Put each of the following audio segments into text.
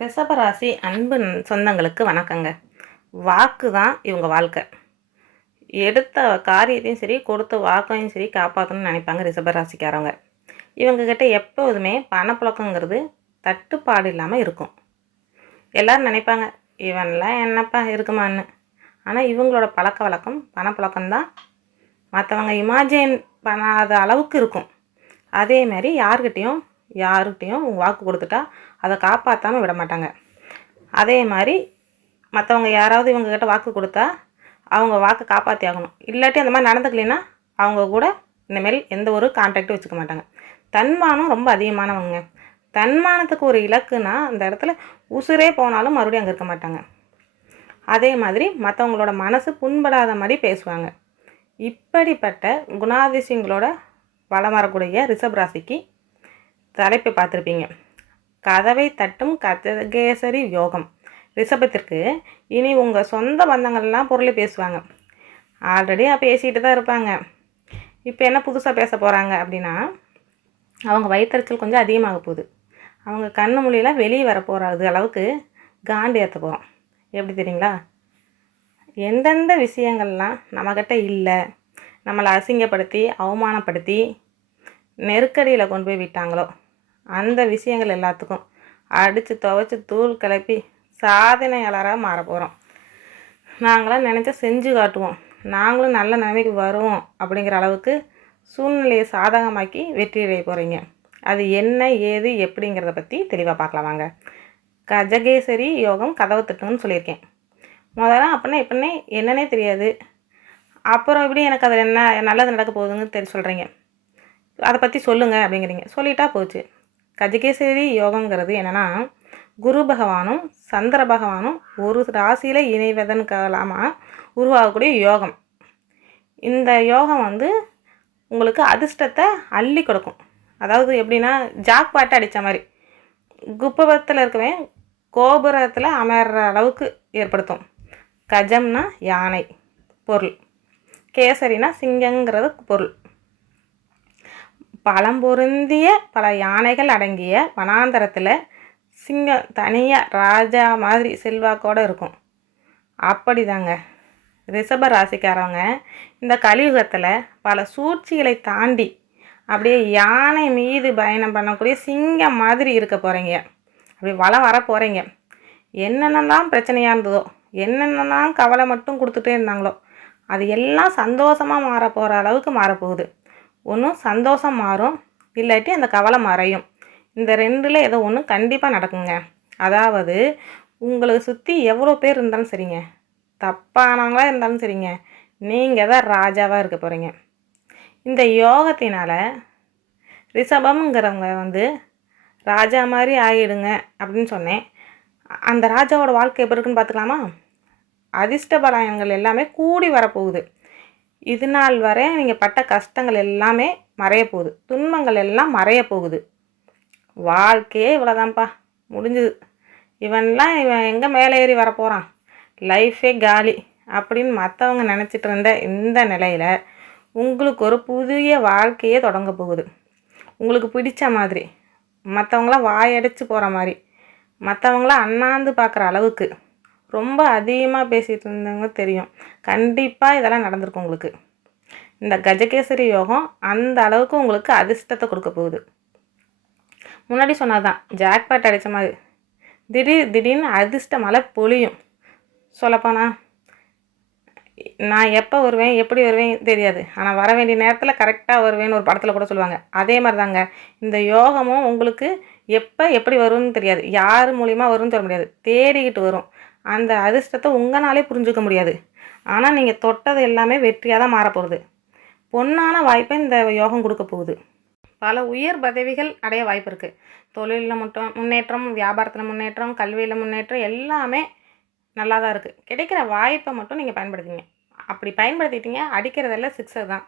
ரிஷபராசி அன்பு சொந்தங்களுக்கு வணக்கங்க. வாக்கு தான் இவங்க வாழ்க்கை. எடுத்த காரியத்தையும் சரி, கொடுத்த வாக்கையும் சரி காப்பாற்றணும்னு நினைப்பாங்க ரிஷபராசிக்காரவங்க. இவங்கக்கிட்ட எப்போதுமே பணப்புழக்கங்கிறது தட்டுப்பாடு இல்லாமல் இருக்கும். எல்லோரும் நினைப்பாங்க, இவன்லாம் என்னப்பா இருக்குமான்னு. ஆனால் இவங்களோட பழக்க வழக்கம் பணப்புழக்கம்தான் மற்றவங்க இமேஜின் பண்ணாத அளவுக்கு இருக்கும். அதேமாரி யாருக்கிட்டேயும் வாக்கு கொடுத்துட்டா அதை காப்பாற்றாமல் விட மாட்டாங்க. அதே மாதிரி மற்றவங்க யாராவது இவங்கக்கிட்ட வாக்கு கொடுத்தா அவங்க வாக்கை காப்பாற்றி ஆகணும். இல்லாட்டி அந்த மாதிரி நடந்துக்கலைன்னா அவங்க கூட இனிமேல் எந்த ஒரு கான்டாக்டும் வச்சுக்க மாட்டாங்க. தன்மானம் ரொம்ப அதிகமானவங்க. தன்மானத்துக்கு ஒரு இலக்குன்னா அந்த இடத்துல உசுரே போனாலும் மறுபடியும் அங்கே இருக்க மாட்டாங்க. அதே மாதிரி மற்றவங்களோட மனசு புண்படாத மாதிரி பேசுவாங்க. இப்படிப்பட்ட குணாதிசயங்களோட வளம் வரக்கூடிய ரிஷப் ராசிக்கு தலைப்பை பார்த்துருப்பீங்க. கதவை தட்டும் கஜகேசரி யோகம். ரிஷபத்திற்கு இனி உங்கள் சொந்த பந்தங்கள்லாம் பொருளை பேசுவாங்க. ஆல்ரெடி பேசிகிட்டு தான் இருப்பாங்க. இப்போ என்ன புதுசாக பேச போகிறாங்க அப்படின்னா, அவங்க வயிற்றுச்சல் கொஞ்சம் அதிகமாக போகுது. அவங்க கண்ணு மொழியெல்லாம் வெளியே வர போகிறது அளவுக்கு காண்டி ஏற்ற போகிறோம். எப்படி தெரியுங்களா? எந்தெந்த விஷயங்கள்லாம் நம்மக்கிட்ட இல்லை, நம்மளை அசிங்கப்படுத்தி அவமானப்படுத்தி நெருக்கடியில் கொண்டு போய் விட்டாங்களோ அந்த விஷயங்கள் எல்லாத்துக்கும் அடித்து துவைச்சி தூள் கிளப்பி சாதனையாளராக மாற போகிறோம். நாங்களாம் நினச்சா செஞ்சு காட்டுவோம், நாங்களும் நல்ல நிலைமைக்கு வருவோம் அப்படிங்கிற அளவுக்கு சூழ்நிலையை சாதகமாக்கி வெற்றி அடைய போகிறீங்க. அது என்ன ஏது எப்படிங்கிறத பற்றி தெளிவாக பார்க்கலாம் வாங்க. கஜகேசரி யோகம் கதவை தட்டுன்னு சொல்லியிருக்கேன். முதல்ல அப்படின்னா எப்படின்னே என்னன்னே தெரியாது. அப்புறம் எப்படி எனக்கு அதில் என்ன நல்லது நடக்க போகுதுன்னு சொல்கிறீங்க. அதை பற்றி சொல்லுங்கள் அப்படிங்கிறீங்க. சொல்லிட்டா போச்சு. கஜகேசரி யோகங்கிறது என்னென்னா, குரு பகவானும் சந்திர பகவானும் ஒரு ராசியில் இணைவதன் காலமாக உருவாகக்கூடிய யோகம். இந்த யோகம் உங்களுக்கு அதிர்ஷ்டத்தை அள்ளி கொடுக்கும். அதாவது எப்படின்னா, ஜாக்பாட்டை அடித்த மாதிரி குப்பத்தில் இருக்கவே கோபுரத்தில் அமர்ற அளவுக்கு ஏற்படுத்தும். கஜம்னா யானை பொருள், கேசரினா சிங்கங்கிறது பொருள். பலம் பொருந்திய பல யானைகள் அடங்கிய வனாந்தரத்தில் சிங்கம் தனியாக ராஜா மாதிரி செல்வாக்கோடு இருக்கும். அப்படி தாங்க ரிஷப ராசிக்காரவங்க இந்த கலியுகத்தில் பல சூழ்ச்சிகளை தாண்டி அப்படியே யானை மீது பயணம் பண்ணக்கூடிய சிங்கம் மாதிரி இருக்க போகிறீங்க. அப்படி வளம் வர போகிறீங்க. என்னென்னலாம் பிரச்சனையாக இருந்ததோ, என்னென்னலாம் கவலை மட்டும் கொடுத்துட்டே இருந்தாங்களோ அது எல்லாம் சந்தோஷமாக மாற போகிற அளவுக்கு மாறப்போகுது. ஒன்றும் சந்தோஷம் மாறும், இல்லாட்டி அந்த கவலை மறையும். இந்த ரெண்டில் ஏதோ ஒன்று கண்டிப்பாக நடக்குங்க. அதாவது உங்களுக்கு சுற்றி எவ்வளோ பேர் இருந்தாலும் சரிங்க, தப்பானவங்களாக இருந்தாலும் சரிங்க, நீங்கள் தான் ராஜாவாக இருக்க போகிறீங்க. இந்த யோகத்தினால் ரிஷபம்ங்கிறவங்க ராஜா மாதிரி ஆகிடுங்க அப்படின்னு சொன்னேன். அந்த ராஜாவோட வாழ்க்கை எப்படி இருக்குன்னு பார்த்துக்கலாமா? அதிர்ஷ்ட பலன்கள் எல்லாமே கூடி வரப்போகுது. இது நாள் வரை நீங்கள் பட்ட கஷ்டங்கள் எல்லாமே மறைய போகுது. துன்பங்கள் எல்லாம் மறைய போகுது. வாழ்க்கையே இவ்வளோதான்ப்பா, முடிஞ்சுது, இவன் எங்கே மேலே ஏறி வரப்போகிறான், லைஃபே காலி அப்படின்னு மற்றவங்க நினச்சிட்டு இருந்த இந்த நிலையில் உங்களுக்கு ஒரு புதிய வாழ்க்கையே தொடங்க போகுது. உங்களுக்கு பிடிச்ச மாதிரி, மற்றவங்களாம் வாயடிச்சு போகிற மாதிரி, மற்றவங்களாம் அண்ணாந்து பார்க்குற அளவுக்கு ரொம்ப அதிகமாக பேசிகிட்டு இருந்தவங்க தெரியும். கண்டிப்பாக இதெல்லாம் நடந்திருக்கும் உங்களுக்கு. இந்த கஜகேசரி யோகம் அந்த அளவுக்கு உங்களுக்கு அதிர்ஷ்டத்தை கொடுக்க போகுது. முன்னாடி சொன்னதான் ஜாக்பாட் அடித்த மாதிரி திடீர்னு அதிர்ஷ்ட மழை பொழியும். சொல்லப்போனால் நான் எப்போ வருவேன் எப்படி வருவேன் தெரியாது, ஆனால் வர வேண்டிய நேரத்தில் கரெக்டாக வருவேன்னு ஒரு படத்தில் கூட சொல்லுவாங்க. அதே மாதிரி தாங்க இந்த யோகமும் உங்களுக்கு எப்போ எப்படி வரும்னு தெரியாது, யார் மூலிமா வரும்னு சொல்ல முடியாது, தேடிக்கிட்டு வரும். அந்த அதிர்ஷ்டத்தை உங்களாலே புரிஞ்சுக்க முடியாது. ஆனால் நீங்கள் தொட்டது எல்லாமே வெற்றியாக தான் மாறப்போகுது. பொன்னான வாய்ப்பை இந்த யோகம் கொடுக்க போகுது. பல உயர் பதவிகள் அடைய வாய்ப்பு இருக்குது. தொழிலில் மட்டும் முன்னேற்றம், வியாபாரத்தில் முன்னேற்றம், கல்வியில் முன்னேற்றம் எல்லாமே நல்லா தான் இருக்குது. கிடைக்கிற வாய்ப்பை மட்டும் நீங்கள் பயன்படுத்திங்க. அப்படி பயன்படுத்திட்டீங்க, அடிக்கிறதெல்லாம் சிக்ஸர் தான்.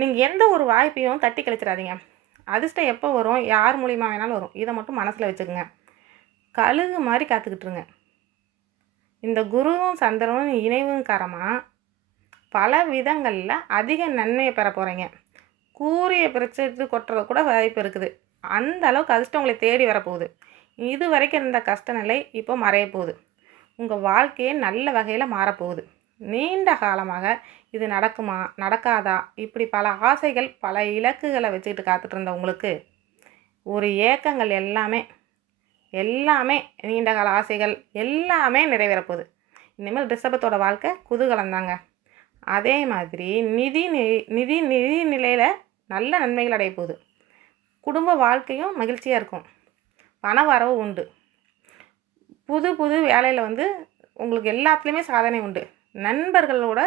நீங்கள் எந்த ஒரு வாய்ப்பையும் தட்டி கழிச்சிடாதீங்க. அதிர்ஷ்டம் எப்போ வரும், யார் மூலிமா வேணாலும் வரும், இதை மட்டும் மனசில் வச்சுக்கோங்க. கழுகு மாதிரி காத்துக்கிட்டுருங்க. இந்த குருவும் சந்திரனும் இணைவும் காரணமாக பல விதங்களில் அதிக நன்மையை பெற போகிறீங்க. கூறிய பிரச்சனை கொட்டுறது கூட வாய்ப்பு இருக்குது. அந்த அளவுக்கு அதிர்ஷ்டம் உங்களை தேடி வரப்போகுது. இது வரைக்கும் இருந்த கஷ்ட நிலை இப்போ மறைய போகுது. உங்கள் வாழ்க்கையே நல்ல வகையில் மாறப்போகுது. நீண்ட காலமாக இது நடக்குமா நடக்காதா இப்படி பல ஆசைகள் பல இலக்குகளை வச்சுக்கிட்டு காத்துட்டு இருந்த உங்களுக்கு ஒரு ஏக்கங்கள் எல்லாமே எல்லாமே நீண்ட கால ஆசைகள் எல்லாமே நிறைவேறப்போகுது. இனிமேல் ரிஷபத்தோட வாழ்க்கை குதூகலம் தாங்க. அதே மாதிரி நிதி நிதி நிதி நிலையில் நல்ல நன்மைகள் அடைய போகுது. குடும்ப வாழ்க்கையும் மகிழ்ச்சியாக இருக்கும். பண வரவு உண்டு. புது புது வேலையில் உங்களுக்கு எல்லாத்துலேயுமே சாதனை உண்டு. நண்பர்களோட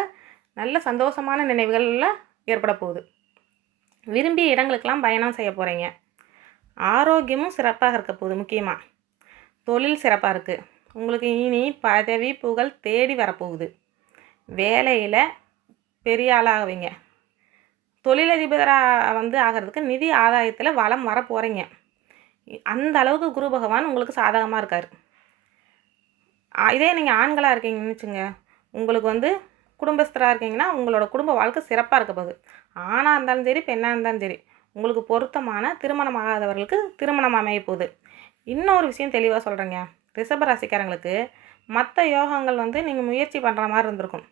நல்ல சந்தோஷமான நினைவுகளில் ஏற்பட போகுது. விரும்பிய இடங்களுக்கெல்லாம் பயணம் செய்ய போகிறீங்க. ஆரோக்கியமும் சிறப்பாக இருக்க போகுது. முக்கியமாக தொழில் சிறப்பாக இருக்குது. உங்களுக்கு இனி பதவி புகழ் தேடி வரப்போகுது. வேலையில் பெரிய ஆளாகுவீங்க. தொழிலதிபராக ஆகிறதுக்கு நிதி ஆதாயத்தில் வளம் வர போகிறீங்க. அந்த அளவுக்கு குரு பகவான் உங்களுக்கு சாதகமாக இருக்கார். இதே நீங்கள் ஆண்களாக இருக்கீங்கன்னு வச்சுங்க, உங்களுக்கு குடும்பஸ்தராக இருக்கீங்கன்னா உங்களோட குடும்ப வாழ்க்கை சிறப்பாக இருக்க போகுது. ஆணாக இருந்தாலும் சரி பெண்ணாக இருந்தாலும் சரி உங்களுக்கு பொருத்தமான திருமணம் ஆகாதவர்களுக்கு திருமணம் அமைய போகுது. இன்னொரு விஷயம் தெளிவாக சொல்கிறேங்க. ரிஷபராசிக்காரங்களுக்கு மற்ற யோகங்கள் நீங்கள் முயற்சி பண்ணுற மாதிரி இருந்திருக்கும்.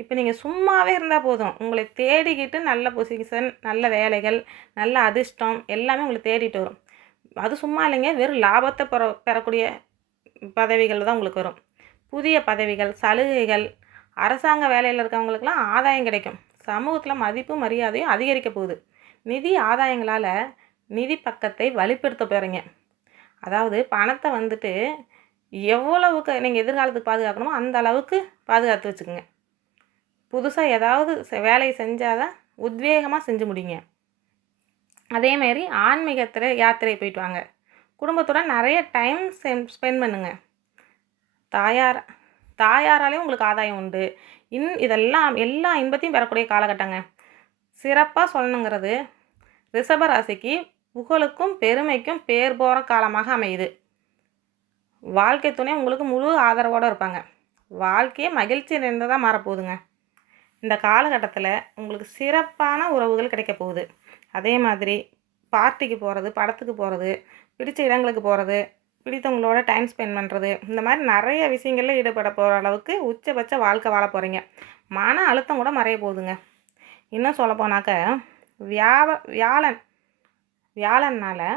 இப்போ நீங்கள் சும்மாவே இருந்தால் போதும், உங்களை தேடிக்கிட்டு நல்ல பொசிஷன் நல்ல வேலைகள் நல்ல அதிர்ஷ்டம் எல்லாமே உங்களை தேடிட்டு வரும். அது சும்மா இல்லைங்க, வெறும் லாபத்தை பெறக்கூடிய பதவிகள் தான் உங்களுக்கு வரும். புதிய பதவிகள் சலுகைகள் அரசாங்க வேலையில் இருக்கவங்களுக்கெல்லாம் ஆதாயம் கிடைக்கும். சமூகத்தில் மதிப்பு மரியாதையும் அதிகரிக்க போகுது. நிதி ஆதாயங்களால் நிதி பக்கத்தை வலுப்படுத்த போகிறீங்க. அதாவது பணத்தை எவ்வளவுக்கு நீங்கள் எதிர்காலத்துக்கு பாதுகாக்கணுமோ அந்த அளவுக்கு பாதுகாத்து வச்சுக்கோங்க. புதுசாக ஏதாவது வேலையை செஞ்சால் தான் உத்வேகமாக செஞ்சு முடிங்க. அதேமாரி ஆன்மீகத்தில் யாத்திரை போயிட்டு வாங்க. குடும்பத்துடன் நிறைய டைம் ஸ்பெண்ட் பண்ணுங்க. தாயாராலேயும் உங்களுக்கு ஆதாயம் உண்டு. இதெல்லாம் எல்லா இன்பத்தையும் பெறக்கூடிய காலகட்டங்க. சிறப்பாக சொல்லணுங்கிறது ரிஷபராசிக்கு புகழுக்கும் பெருமைக்கும் பேர் போகிற காலமாக அமையுது. வாழ்க்கை துணை உங்களுக்கு முழு ஆதரவோடு இருப்பாங்க. வாழ்க்கையே மகிழ்ச்சி நிறைந்ததாக மாறப்போகுதுங்க. இந்த காலகட்டத்தில் உங்களுக்கு சிறப்பான உறவுகள் கிடைக்க போகுது. அதே மாதிரி பார்ட்டிக்கு போகிறது, படத்துக்கு போகிறது, பிடிச்ச இடங்களுக்கு போகிறது, பிடித்தவங்களோட டைம் ஸ்பெண்ட் பண்ணுறது, இந்த மாதிரி நிறைய விஷயங்களில் ஈடுபட போகிற அளவுக்கு உச்சபட்ச வாழ்க்கை வாழ போகிறீங்க. மன அழுத்தம் கூட மறைய போகுதுங்க. இன்னும் சொல்லப்போனாக்க வியாழனால்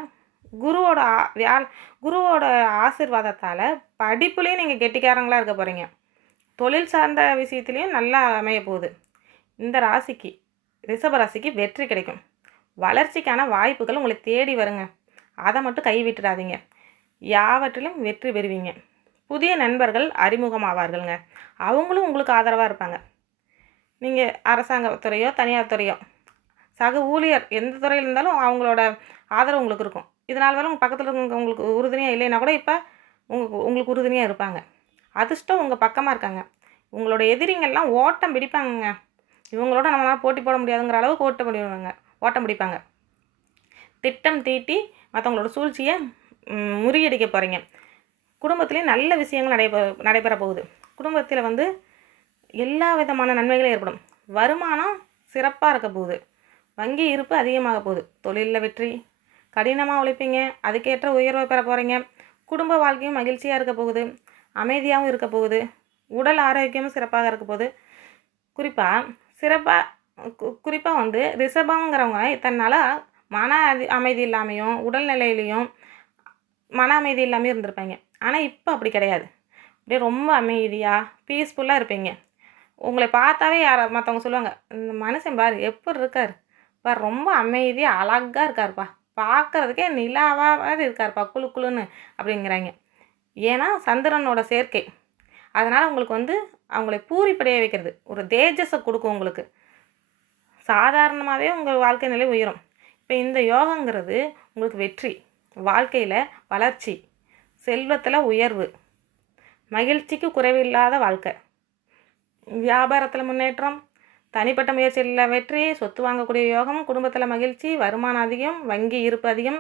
குருவோட ஆசீர்வாதத்தால் படிப்புலேயும் நீங்கள் கெட்டிக்காரங்களாக இருக்க போகிறீங்க. தொழில் சார்ந்த விஷயத்துலேயும் நல்லா அமைய போகுது. இந்த ராசிக்கு ரிஷபராசிக்கு வெற்றி கிடைக்கும். வளர்ச்சிக்கான வாய்ப்புகள் உங்களை தேடி வருங்க. அதை மட்டும் கைவிட்டுடாதீங்க. யாவற்றிலும் வெற்றி பெறுவீங்க. புதிய நண்பர்கள் அறிமுகமாவார்கள்ங்க. அவங்களும் உங்களுக்கு ஆதரவாக இருப்பாங்க. நீங்கள் அரசாங்கத்துறையோ தனியார் துறையோ சக ஊழியர் எந்த துறையில் இருந்தாலும் அவங்களோட ஆதரவு உங்களுக்கு இருக்கும். இதனால் வரை உங்கள் பக்கத்தில் இருக்கவங்க உங்களுக்கு உறுதுணையாக இல்லைன்னா கூட இப்போ உங்களுக்கு உறுதுணையாக இருப்பாங்க. அதிர்ஷ்டம் உங்கள் பக்கமாக இருக்காங்க. உங்களோட எதிரிங்கள்லாம் ஓட்டம் பிடிப்பாங்கங்க. இவங்களோட நம்மளால் போட்டி போட முடியாதுங்கிற அளவுக்கு ஓட்டம் பிடிப்பாங்க. திட்டம் தீட்டி மற்றவங்களோட சூழ்ச்சியை முறியடிக்க போகிறீங்க. குடும்பத்துலேயும் நல்ல விஷயங்கள் நடைபெற போகுது. குடும்பத்தில் எல்லா விதமான நன்மைகளும் ஏற்படும். வருமானம் சிறப்பாக இருக்க போகுது. வங்கி இருப்பு அதிகமாக போகுது. தொழிலில் வெற்றி. கடினமாக உழைப்பீங்க, அதுக்கேற்ற உயர்வை பெற போகிறீங்க. குடும்ப வாழ்க்கையும் மகிழ்ச்சியாக இருக்க போகுது. அமைதியாகவும் இருக்க போகுது. உடல் ஆரோக்கியமும் சிறப்பாக இருக்க போகுது. குறிப்பாக ரிஷபங்கிறவங்க தன்னால் மன அமைதி இல்லாமையும் உடல்நிலையிலையும் மன அமைதி இல்லாமல் இருந்திருப்பாங்க. ஆனால் இப்போ அப்படி கிடையாது. அப்படியே ரொம்ப அமைதியாக பீஸ்ஃபுல்லாக இருப்பீங்க. உங்களை பார்த்தாவே மற்றவங்க சொல்லுவாங்க, இந்த மனுஷன் பாரு எப்படி இருக்கார் பார், ரொம்ப அமைதியாக அழகாக இருக்கார்ப்பா, பார்க்குறதுக்கே நிலாவாக இருக்கார்ப்பா குழு குழுன்னு அப்படிங்கிறாங்க. ஏன்னா சந்திரனோட சேர்க்கை. அதனால் உங்களுக்கு அவங்களை பூரிப்படைய வைக்கிறது, ஒரு தேஜஸை கொடுக்கும். உங்களுக்கு சாதாரணமாகவே உங்கள் வாழ்க்கை நிலை உயரும். இப்போ இந்த யோகங்கிறது உங்களுக்கு வெற்றி, வாழ்க்கையில் வளர்ச்சி, செல்வத்தில் உயர்வு, மகிழ்ச்சிக்கு குறைவில்லாத வாழ்க்கை, வியாபாரத்தில் முன்னேற்றம், தனிப்பட்ட முயற்சியில் வெற்றி, சொத்து வாங்கக்கூடிய யோகம், குடும்பத்தில் மகிழ்ச்சி, வருமானம் அதிகம், வங்கி இருப்பு அதிகம்,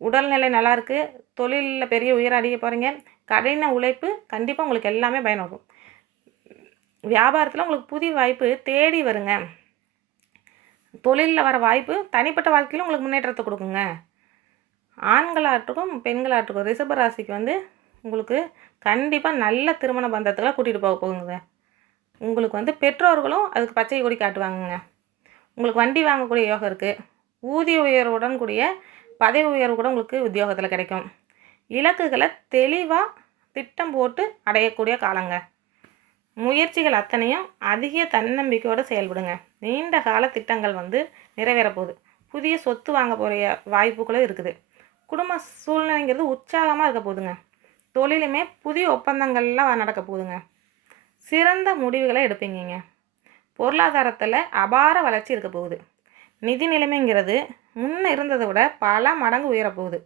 உடல்நிலை நல்லாயிருக்கு, தொழிலில் பெரிய உயரம் அடைய போகிறீங்க. கடின உழைப்பு கண்டிப்பாக உங்களுக்கு எல்லாமே பயனாகும். வியாபாரத்தில் உங்களுக்கு புதிய வாய்ப்பு தேடி வருங்க. தொழிலில் வர வாய்ப்பு தனிப்பட்ட வாழ்க்கையில் உங்களுக்கு முன்னேற்றத்தை கொடுக்குங்க. ஆண்களாகட்டும் பெண்களாகட்டும் ரிஷப ராசிக்கு வந்து உங்களுக்கு கண்டிப்பாக நல்ல திருமண பந்தத்துக்குலாம் கூட்டிகிட்டு போகுங்க. உங்களுக்கு வந்து பெற்றோர்களும் அதுக்கு பச்சை கொடி காட்டுவாங்கங்க. உங்களுக்கு வண்டி வாங்கக்கூடிய யோகம் இருக்குது. ஊதிய உயர்வுடன் கூடிய பதவி உயர்வு கூட உங்களுக்கு உத்தியோகத்தில் கிடைக்கும். இலக்குகளை தெளிவாக திட்டம் போட்டு அடையக்கூடிய காலங்க. முயற்சிகள் அத்தனையும் அதிக தன்னம்பிக்கையோடு செயல்படுங்க. நீண்ட கால திட்டங்கள் வந்து நிறைவேற போகுது. புதிய சொத்து வாங்க போகிற வாய்ப்புகளும் இருக்குது. குடும்ப சூழ்நிலைங்கிறது உற்சாகமாக இருக்க போகுதுங்க. தொழிலுமே புதிய ஒப்பந்தங்கள்லாம் நடக்க போகுதுங்க. சிறந்த முடிவுகளை எடுப்பீங்க. பொருளாதாரத்தில் அபார வளர்ச்சி இருக்க போகுது. நிதி நிலைமைங்கிறது முன்ன இருந்ததை விட பல மடங்கு உயரப்போகுது.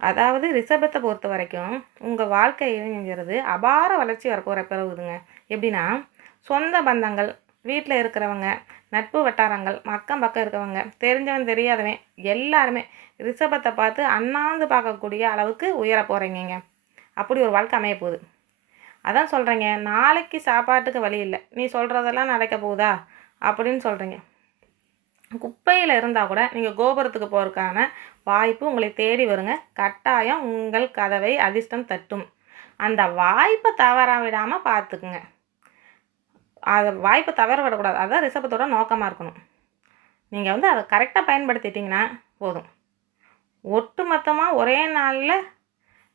அதாவது ரிஷபத்தை பொறுத்த வரைக்கும் உங்கள் வாழ்க்கைங்கிறது அபார வளர்ச்சி வரப்போகிற பிறகுதுங்க. எப்படின்னா சொந்த பந்தங்கள், வீட்டில் இருக்கிறவங்க, நட்பு வட்டாரங்கள், அக்கம் பக்கம் இருக்கவங்க, தெரிஞ்சவன் தெரியாதவன் எல்லாருமே ரிஷபத்தை பார்த்து அண்ணாந்து பார்க்கக்கூடிய அளவுக்கு உயர போகிறீங்க. அப்படி ஒரு வாழ்க்கை அமைய போகுது. அதான் சொல்கிறேங்க, நாளைக்கு சாப்பாட்டுக்கு வழி இல்லை, நீ சொல்கிறதெல்லாம் நடக்க போகுதா அப்படின்னு சொல்கிறீங்க. குப்பையில் இருந்தால் கூட நீங்கள் கோபுரத்துக்கு போகிறதுக்கான வாய்ப்பு உங்களை தேடி வருங்க. கட்டாயம் உங்கள் கதவை அதிர்ஷ்டம் தட்டும். அந்த வாய்ப்பை தவற விடாமல் பார்த்துக்குங்க. அதை வாய்ப்பை தவற விடக்கூடாது. அதுதான் ரிஷபத்தோட நோக்கமாக இருக்கணும். நீங்கள் வந்து அதை கரெக்டாக பயன்படுத்திட்டிங்கன்னா போதும். ஒட்டு மொத்தமாக ஒரே நாளில்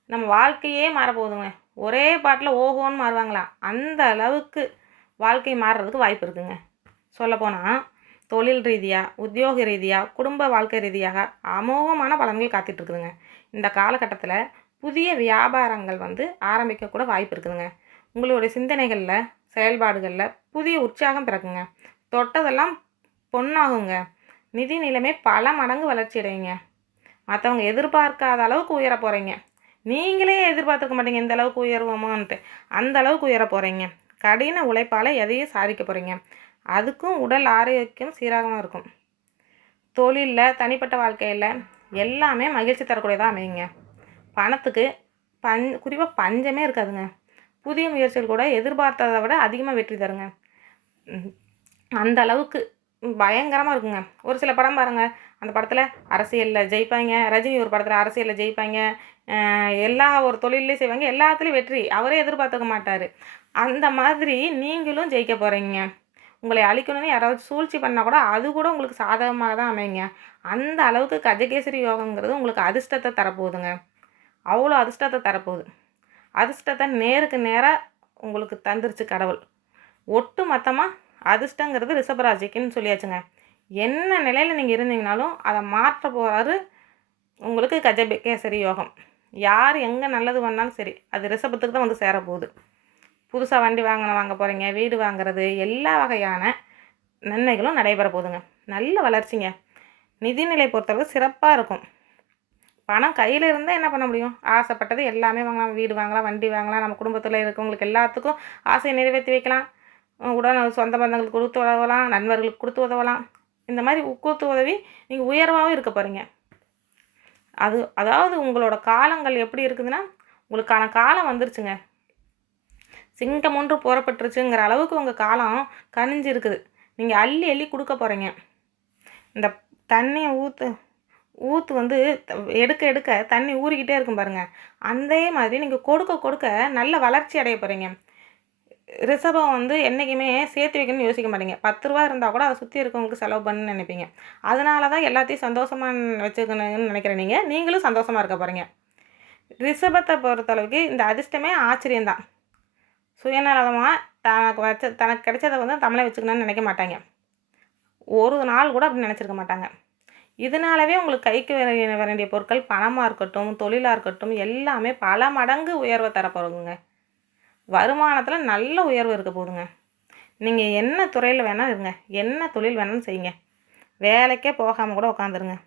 நம்ம வாழ்க்கையே மாறப்போகுதுங்க. ஒரே பாட்டில் ஓஹோன்னு மாறுவாங்களா, அந்த அளவுக்கு வாழ்க்கை மாறுறதுக்கு வாய்ப்பு இருக்குங்க. சொல்லப்போனால் தொழில் ரீதியாக, உத்தியோக ரீதியாக, குடும்ப வாழ்க்கை ரீதியாக அமோகமான பலன்கள் காத்துட்ருக்குதுங்க. இந்த காலகட்டத்தில் புதிய வியாபாரங்கள் வந்து ஆரம்பிக்கக்கூட வாய்ப்பு இருக்குதுங்க. உங்களுடைய சிந்தனைகளில், செயல்பாடுகளில் புதிய உற்சாகம் பிறக்குங்க. தொட்டதெல்லாம் பொண்ணாகுங்க. நிதி நிலைமை பல மடங்கு வளர்ச்சி அடையுங்க. மற்றவங்க எதிர்பார்க்காத அளவுக்கு உயர போகிறீங்க. நீங்களே எதிர்பார்த்துக்க மாட்டீங்க இந்த அளவுக்கு உயர்வோமான்ட்டு. அந்த அளவுக்கு உயர போகிறீங்க. கடின உழைப்பால் எதையும் சாதிக்க போகிறீங்க. அதுக்கும் உடல் ஆரோக்கியம் சீராகவும் இருக்கும். தொழிலில், தனிப்பட்ட வாழ்க்கையில் எல்லாமே மகிழ்ச்சி தரக்கூடியதாக அமையுங்க. பணத்துக்கு குறிப்பாக பஞ்சமே இருக்காதுங்க. புதிய முயற்சிகள் கூட எதிர்பார்த்ததை விட அதிகமாக வெற்றி தருங்க. அந்த அளவுக்கு பயங்கரமாக இருக்குங்க. ஒரு சில படம் பாருங்கள், அந்த படத்தில் அரசியலில் ஜெயிப்பாங்க. ரஜினி ஒரு படத்தில் அரசியலில் ஜெயிப்பாங்க. எல்லா ஒரு தொழிலையும் செய்வாங்க. எல்லாத்துலேயும் வெற்றி அவரே எதிர்பார்த்துக்க மாட்டார். அந்த மாதிரி நீங்களும் ஜெயிக்க போகிறீங்க. உங்களை அழிக்கணும்னு யாராவது சூழ்ச்சி பண்ணால் கூட அது கூட உங்களுக்கு சாதகமாக தான் அமைங்க. அந்த அளவுக்கு கஜகேசரி யோகங்கிறது உங்களுக்கு அதிர்ஷ்டத்தை தரப்போகுதுங்க. அவ்வளோ அதிர்ஷ்டத்தை தரப்போகுது. அதிர்ஷ்டத்தை நேருக்கு நேராக உங்களுக்கு தந்துருச்சு கடவுள். ஒட்டு மொத்தமாக அதிர்ஷ்டங்கிறது ரிஷபராசிக்குன்னு சொல்லியாச்சுங்க. என்ன நிலையில் நீங்கள் இருந்தீங்கனாலும் அதை மாற்ற போகிறாரு உங்களுக்கு கஜகேசரி யோகம். யார் எங்கே நல்லது பண்ணாலும் சரி, அது ரிஷபத்துக்கு தான் வந்து சேரப்போகுது. புதுசாக வண்டி வாங்க போகிறீங்க, வீடு வாங்குறது, எல்லா வகையான நன்மைகளும் நடைபெற போகுதுங்க. நல்ல வளர்ச்சிங்க. நிதிநிலை பொறுத்தளவு சிறப்பாக இருக்கும். பணம் கையில் இருந்தால் என்ன பண்ண முடியும்? ஆசைப்பட்டது எல்லாமே வாங்கலாம். வீடு வாங்கலாம், வண்டி வாங்கலாம். நம்ம குடும்பத்தில் இருக்கவங்களுக்கு எல்லாத்துக்கும் ஆசையை நிறைவேற்றி வைக்கலாம். உடன் சொந்த பந்தங்களுக்கு கொடுத்து உதவலாம், நண்பர்களுக்கு கொடுத்து உதவலாம். இந்த மாதிரி கொடுத்து உதவி நீங்கள் உயர்வாகவும் இருக்க போகிறீங்க. அதாவது உங்களோட காலங்கள் எப்படி இருக்குதுன்னா, உங்களுக்கான காலம் வந்துருச்சுங்க. சிங்கம் ஒன்று புறப்பட்டுருச்சுங்கிற அளவுக்கு உங்கள் காலம் கனிஞ்சு இருக்குது. நீங்கள் அள்ளி அள்ளி கொடுக்க போகிறீங்க. இந்த தண்ணியை ஊற்று வந்து எடுக்க எடுக்க தண்ணி ஊறிக்கிட்டே இருக்கும் பாருங்கள். அதே மாதிரி நீங்கள் கொடுக்க கொடுக்க நல்ல வளர்ச்சி அடைய போகிறீங்க. ரிஷபம் வந்து என்றைக்குமே சேர்த்து வைக்கணும்னு யோசிக்க மாட்டீங்க. 10 ரூபா இருந்தால் கூட அதை சுற்றி இருக்கவங்களுக்கு செலவு பண்ணுன்னு நினைப்பீங்க. அதனால தான் எல்லாத்தையும் சந்தோஷமாக வச்சுக்கணும்னு நினைக்கிற நீங்களும் சந்தோஷமாக இருக்க போகிறீங்க. ரிஷபத்தை பொறுத்தளவுக்கு இந்த அதிர்ஷ்டமே ஆச்சரியம்தான். சுயநலமாக தனக்கு கிடைச்சதை வந்து தமிழை வச்சுக்கணும்னு நினைக்க மாட்டாங்க. ஒரு நாள் கூட அப்படி நினச்சிருக்க மாட்டாங்க. இதனாலவே உங்களுக்கு கைக்கு வர வேண்டிய பொருட்கள் பணமாக இருக்கட்டும், தொழிலாக இருக்கட்டும், எல்லாமே பல மடங்கு உயர்வை தரப்போகுதுங்க. வருமானத்தில் நல்ல உயர்வு இருக்க போகுதுங்க. நீங்கள் என்ன துறையில் வேணால் இருங்க, என்ன தொழில் வேணாலும் செய்யுங்க. வேலைக்கே போகாமல் கூட உட்காந்துருங்க.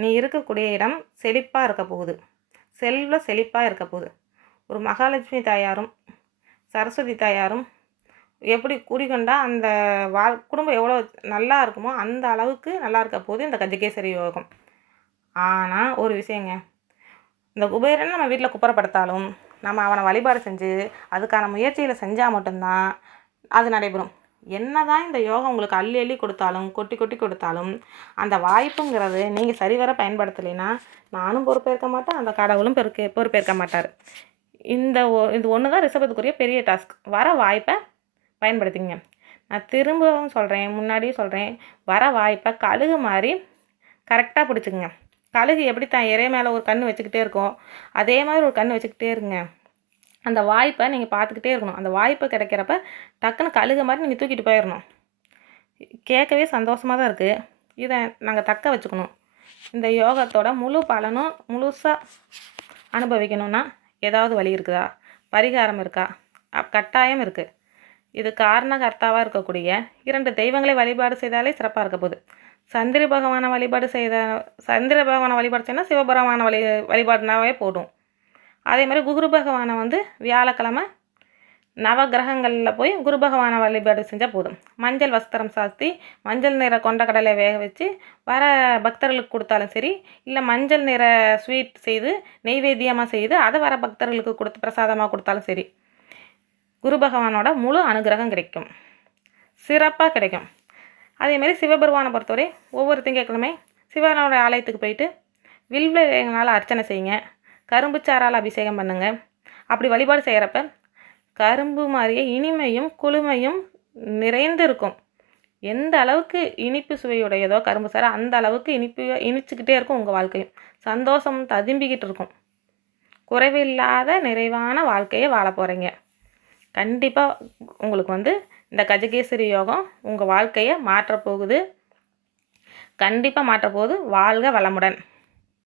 நீ இருக்கக்கூடிய இடம் செழிப்பாக இருக்க போகுது. செல்வ செழிப்பாக இருக்க போகுது. ஒரு மகாலட்சுமி தாயாரும் சரஸ்வதி தாயாரும் எப்படி கூடிக்கொண்டா அந்த குடும்பம் எவ்வளோ நல்லா இருக்குமோ அந்த அளவுக்கு நல்லா இருக்க போது இந்த கஜகேசரி யோகம். ஆனால் ஒரு விஷயங்க, இந்த குபேரனை நம்ம வீட்டில் குப்புறப்படுத்தாலும் நம்ம அவனை வழிபாடு செஞ்சு அதுக்கான முயற்சிகளை செஞ்சால் மட்டும்தான் அது நடைபெறும். என்னதான் இந்த யோகம் உங்களுக்கு அள்ளி அள்ளி கொடுத்தாலும், கொட்டி கொட்டி கொடுத்தாலும், அந்த வாய்ப்புங்கிறது நீங்கள் சரிவர பயன்படுத்தலைன்னா, நானும் பொறுப்பேற்க மாட்டேன், அந்த கடவுளும் பொறுப்பேற்க மாட்டார். இது ஒன்று தான் ரிஷபத்துக்குரிய பெரிய டாஸ்க். வர வாய்ப்பை பயன்படுத்திங்க. நான் திரும்பவும் சொல்கிறேன், முன்னாடியும் சொல்கிறேன், வர வாய்ப்பை கழுகு மாதிரி கரெக்டாக பிடிச்சிக்குங்க. கழுகு எப்படி தான் இறை மேலே ஒரு கண் வச்சுக்கிட்டே இருக்கும், அதே மாதிரி ஒரு கண் வச்சுக்கிட்டே இருங்க. அந்த வாய்ப்பை நீங்கள் பார்த்துக்கிட்டே இருக்கணும். அந்த வாய்ப்பு கிடைக்கிறப்ப டக்குன்னு கழுகு மாதிரி நீங்கள் தூக்கிட்டு போயிடணும். கேட்கவே சந்தோஷமாக தான் இருக்குது. இதை நாங்கள் தக்க வச்சுக்கணும். இந்த யோகத்தோட முழு பலனும் முழுசாக அனுபவிக்கணும்னா ஏதாவது வழி இருக்குதா? பரிகாரம் இருக்கா? கட்டாயம் இருக்குது. இது காரணகர்த்தாவாக இருக்கக்கூடிய 2 தெய்வங்களை வழிபாடு செய்தாலே சிறப்பாக இருக்க போகுது. சந்திர பகவானை வழிபாடு செய்யணும், சிவபெருமான வழிபாடுனாவே போதும். அதே மாதிரி குரு பகவானை வியாழக்கிழமை நவகிரகங்களில் போய் குரு பகவானை வழிபாடு செஞ்சால் போதும். மஞ்சள் வஸ்திரம் சாத்தி மஞ்சள் நிற கொண்ட கடலை வேக வச்சு வர பக்தர்களுக்கு கொடுத்தாலும் சரி, இல்லை மஞ்சள் நிற ஸ்வீட் செய்து நெய்வேத்தியமாக செய்து அதை வர பக்தர்களுக்கு கொடுத்து பிரசாதமாக கொடுத்தாலும் சரி, குரு பகவானோட முழு அனுகிரகம் கிடைக்கும், சிறப்பாக கிடைக்கும். அதேமாரி சிவபெருமானை பொறுத்தவரை ஒவ்வொரு திங்கட்கிழமை சிவனோட ஆலயத்துக்கு போயிட்டு வில்வனால் அர்ச்சனை செய்யுங்க, கரும்பு சாறால் அபிஷேகம் பண்ணுங்க. அப்படி வழிபாடு செய்கிறப்ப கரும்பு மாதிரியே இனிமையும் குளுமையும் நிறைந்து இருக்கும். எந்த அளவுக்கு இனிப்பு சுவையுடையதோ கரும்பு சாறு, அந்த அளவுக்கு இனிச்சுக்கிட்டே இருக்கும். உங்கள் வாழ்க்கையும் சந்தோஷம் ததும்பிக்கிட்டு இருக்கும். குறைவில்லாத நிறைவான வாழ்க்கையை வாழ போகிறீங்க. கண்டிப்பாக உங்களுக்கு இந்த கஜகேசரி யோகம் உங்கள் வாழ்க்கையை மாற்றப்போகுது. கண்டிப்பாக மாற்றப்போகுது. வாழ்க வளமுடன்.